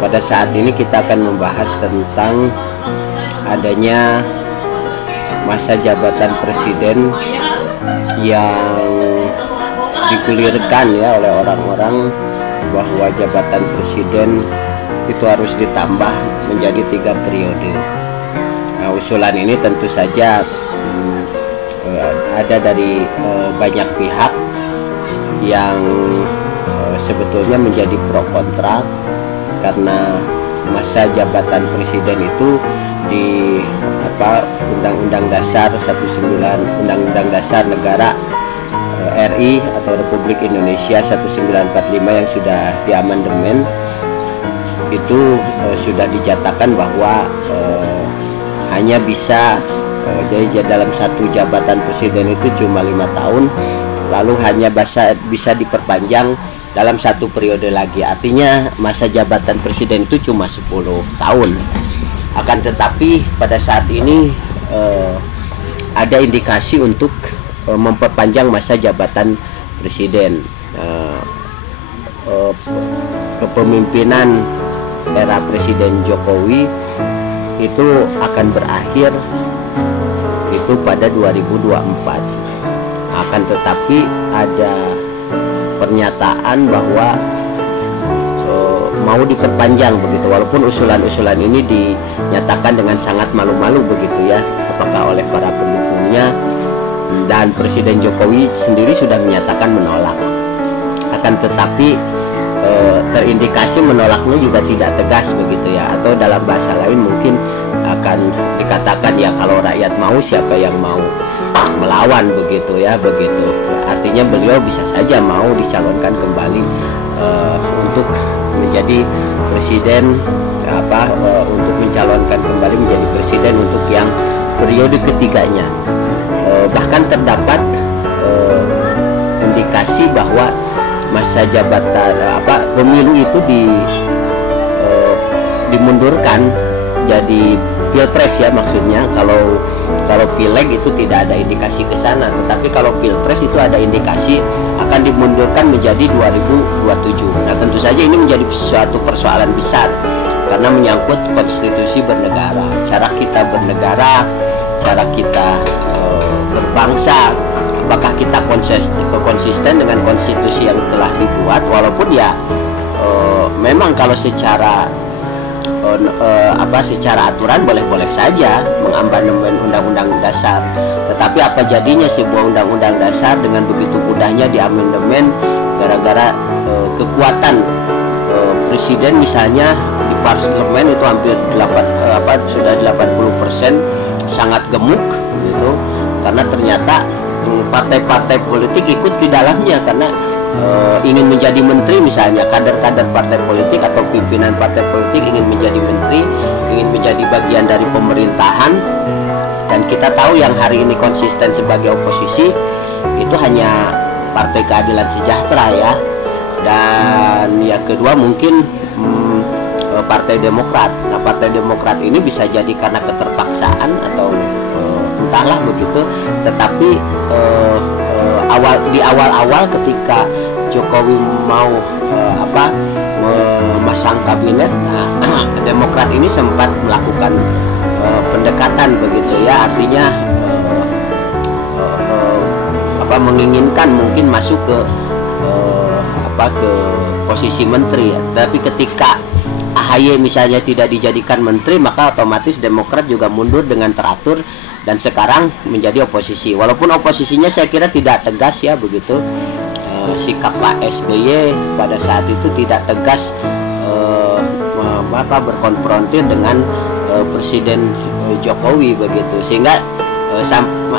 Pada saat ini kita akan membahas tentang adanya masa jabatan presiden yang digulirkan ya oleh orang-orang bahwa jabatan presiden itu harus ditambah menjadi 3 periode. Nah, usulan ini tentu saja ada dari banyak pihak yang sebetulnya menjadi pro kontra, karena masa jabatan presiden itu di Undang-Undang Dasar 19 Undang-Undang Dasar Negara RI atau Republik Indonesia 1945 yang sudah diamandemen itu sudah dinyatakan bahwa hanya bisa jadi dalam satu jabatan presiden itu cuma 5 tahun, lalu hanya bisa diperpanjang dalam satu periode lagi. Artinya masa jabatan presiden itu cuma 10 tahun. Akan tetapi pada saat ini ada indikasi untuk memperpanjang masa jabatan presiden. Kepemimpinan era Presiden Jokowi itu akan berakhir itu pada 2024. Akan tetapi ada pernyataan bahwa mau diperpanjang begitu, walaupun usulan-usulan ini dinyatakan dengan sangat malu-malu begitu ya, apakah oleh para pendukungnya, dan Presiden Jokowi sendiri sudah menyatakan menolak. Akan tetapi terindikasi menolaknya juga tidak tegas begitu ya, atau dalam bahasa lain mungkin akan dikatakan ya kalau rakyat mau siapa yang mau melawan begitu ya, begitu. Artinya beliau bisa saja mau dicalonkan kembali untuk menjadi presiden, untuk mencalonkan kembali menjadi presiden untuk yang periode ketiganya. Bahkan terdapat indikasi bahwa masa jabatan pemilu itu dimundurkan jadi pilpres ya, maksudnya kalau pileg itu tidak ada indikasi ke sana, tetapi kalau pilpres itu ada indikasi akan dimundurkan menjadi 2027. Nah, tentu saja ini menjadi suatu persoalan besar karena menyangkut konstitusi bernegara, cara kita bernegara, cara kita berbangsa. Apakah kita konsisten dengan konstitusi yang telah dibuat, walaupun ya memang kalau secara aturan boleh-boleh saja mengamandemen undang-undang dasar, tetapi apa jadinya sebuah undang-undang dasar dengan begitu mudahnya diamandemen gara-gara kekuatan presiden misalnya di parlemen itu hampir sudah 80%, sangat gemuk gitu, karena ternyata partai-partai politik ikut di dalamnya karena ingin menjadi menteri, misalnya kader-kader partai politik atau pimpinan partai politik ingin menjadi menteri, ingin menjadi bagian dari pemerintahan. Dan kita tahu yang hari ini konsisten sebagai oposisi itu hanya Partai Keadilan Sejahtera ya, dan yang kedua mungkin Partai Demokrat. Nah, Partai Demokrat ini bisa jadi karena keterpaksaan atau entahlah begitu, tetapi di awal-awal ketika Jokowi mau memasang kabinet, nah, Demokrat ini sempat melakukan pendekatan begitu ya, artinya menginginkan mungkin masuk ke posisi menteri. Tapi ketika AHY misalnya tidak dijadikan menteri, maka otomatis Demokrat juga mundur dengan teratur dan sekarang menjadi oposisi. Walaupun oposisinya saya kira tidak tegas ya begitu. Sikap Pak SBY pada saat itu tidak tegas berkonfrontir dengan Presiden Jokowi begitu, sehingga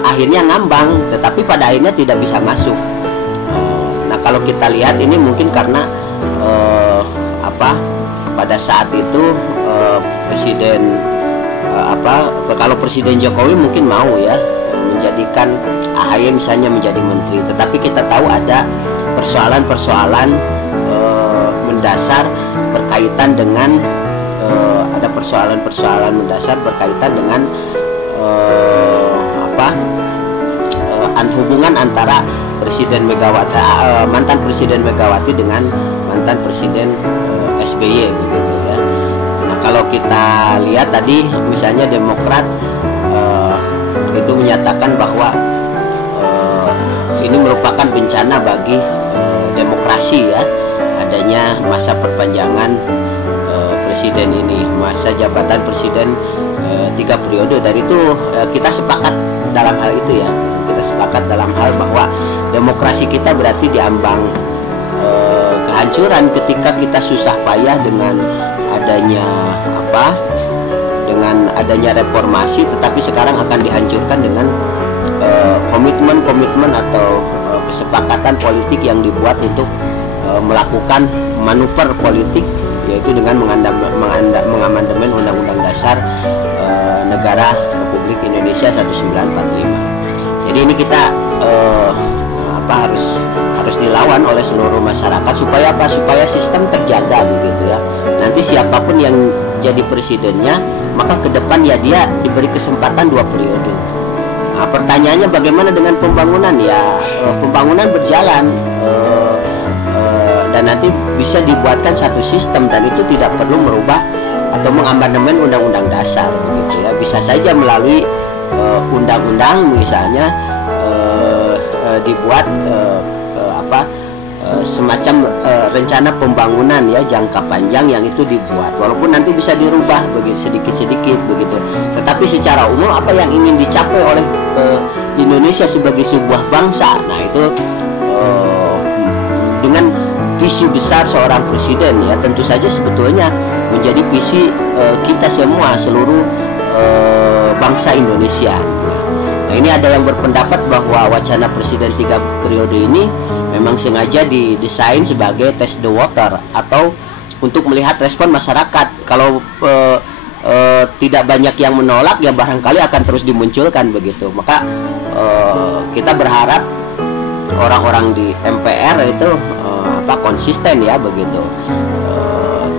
akhirnya ngambang, tetapi pada akhirnya tidak bisa masuk. Nah, kalau kita lihat ini mungkin karena pada saat itu kalau Presiden Jokowi mungkin mau ya menjadikan AHY misalnya menjadi menteri, tetapi kita tahu ada persoalan-persoalan mendasar berkaitan dengan hubungan antara mantan Presiden Megawati dengan mantan Presiden SBY begitu ya. kita lihat tadi misalnya Demokrat itu menyatakan bahwa ini merupakan bencana bagi demokrasi ya, adanya masa perpanjangan presiden ini, masa jabatan presiden 3 periode. Dari itu kita sepakat dalam hal itu ya, kita sepakat dalam hal bahwa demokrasi kita berarti diambang kehancuran ketika kita susah payah dengan adanya dengan adanya reformasi, tetapi sekarang akan dihancurkan dengan komitmen atau kesepakatan politik yang dibuat untuk melakukan manuver politik, yaitu dengan mengamandemen Undang-Undang Dasar Negara Republik Indonesia 1945. Jadi ini kita harus dilawan oleh seluruh masyarakat supaya supaya sistem terjaga begitu ya. Nanti siapapun yang jadi presidennya, maka ke depan ya dia diberi kesempatan 2 periode. Nah, pertanyaannya bagaimana dengan pembangunan ya? Pembangunan berjalan dan nanti bisa dibuatkan satu sistem, dan itu tidak perlu merubah atau mengamandemen Undang-Undang Dasar begitu ya. Bisa saja melalui undang-undang misalnya dibuat semacam rencana pembangunan ya jangka panjang yang itu dibuat, walaupun nanti bisa dirubah begitu sedikit-sedikit begitu. Tetapi secara umum apa yang ingin dicapai oleh Indonesia sebagai sebuah bangsa, nah itu dengan visi besar seorang presiden ya, tentu saja sebetulnya menjadi visi kita semua, seluruh bangsa Indonesia. Nah, ini ada yang berpendapat bahwa wacana presiden 3 periode ini memang sengaja didesain sebagai test the water atau untuk melihat respon masyarakat. Kalau tidak banyak yang menolak ya barangkali akan terus dimunculkan begitu. Maka kita berharap orang-orang di MPR itu konsisten ya begitu,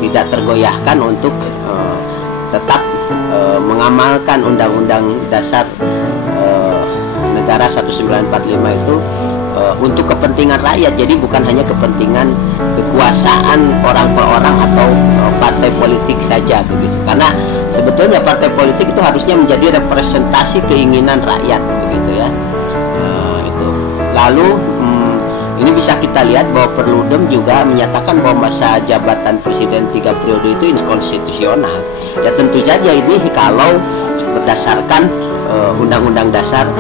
tidak tergoyahkan untuk tetap mengamalkan Undang-Undang Dasar Negara 1945 itu untuk kepentingan rakyat. Jadi bukan hanya kepentingan kekuasaan orang per orang atau partai politik saja begitu. Karena sebetulnya partai politik itu harusnya menjadi representasi keinginan rakyat begitu ya. Itu. Lalu ini bisa kita lihat bahwa Perludem juga menyatakan bahwa masa jabatan presiden 3 periode itu inkonstitusional. Ya tentu saja ini kalau berdasarkan Undang-Undang Dasar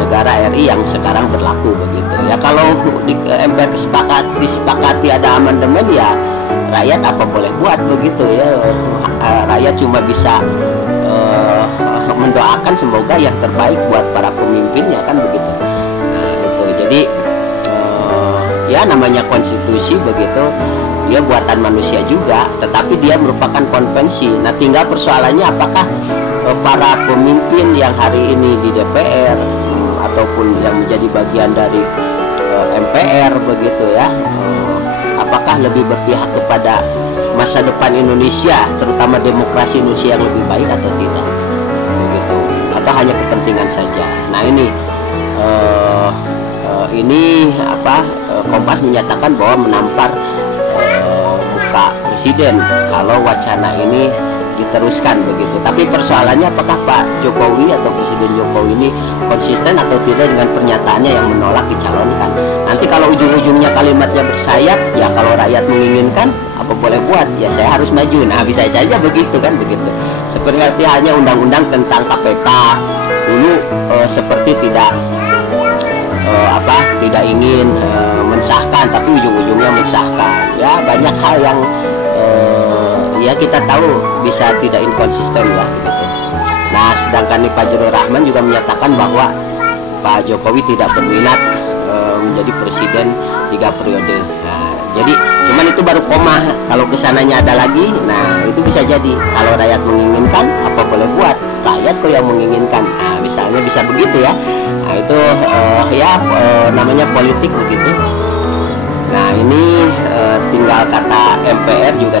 Negara RI yang sekarang berlaku begitu. Ya kalau di MPR disepakati ada amandemen ya rakyat apa boleh buat begitu ya. Rakyat cuma bisa mendoakan semoga yang terbaik buat para pemimpinnya kan begitu. Nah itu jadi ya namanya konstitusi begitu, dia buatan manusia juga, tetapi dia merupakan konvensi. Nah tinggal persoalannya apakah para pemimpin yang hari ini di DPR ataupun yang menjadi bagian dari MPR begitu ya, apakah lebih berpihak kepada masa depan Indonesia, terutama demokrasi Indonesia yang lebih baik atau tidak begitu, atau hanya kepentingan saja. Nah ini Kompas menyatakan bahwa menampar muka presiden kalau wacana ini diteruskan begitu. Tapi persoalannya apakah Pak Jokowi atau Presiden Jokowi ini konsisten atau tidak dengan pernyataannya yang menolak dicalonkan. Nanti kalau ujung-ujungnya kalimatnya bersayap, ya kalau rakyat menginginkan apa boleh buat, ya saya harus maju. Nah bisa saja begitu kan begitu. Seperti halnya undang-undang tentang KPK dulu seperti tidak ingin mensahkan, tapi ujung-ujungnya mensahkan. Ya banyak hal yang ya kita tahu bisa tidak inkonsisten lah gitu. Nah sedangkan Pak Fajrul Rahman juga menyatakan bahwa Pak Jokowi tidak berminat menjadi presiden 3 periode. Nah, jadi cuman itu baru koma, kalau kesananya ada lagi, nah itu bisa jadi kalau rakyat menginginkan apa boleh buat, rakyat kok yang menginginkan. Nah misalnya bisa begitu ya. Nah itu namanya politik begitu. Nah ini tinggal kata MPR juga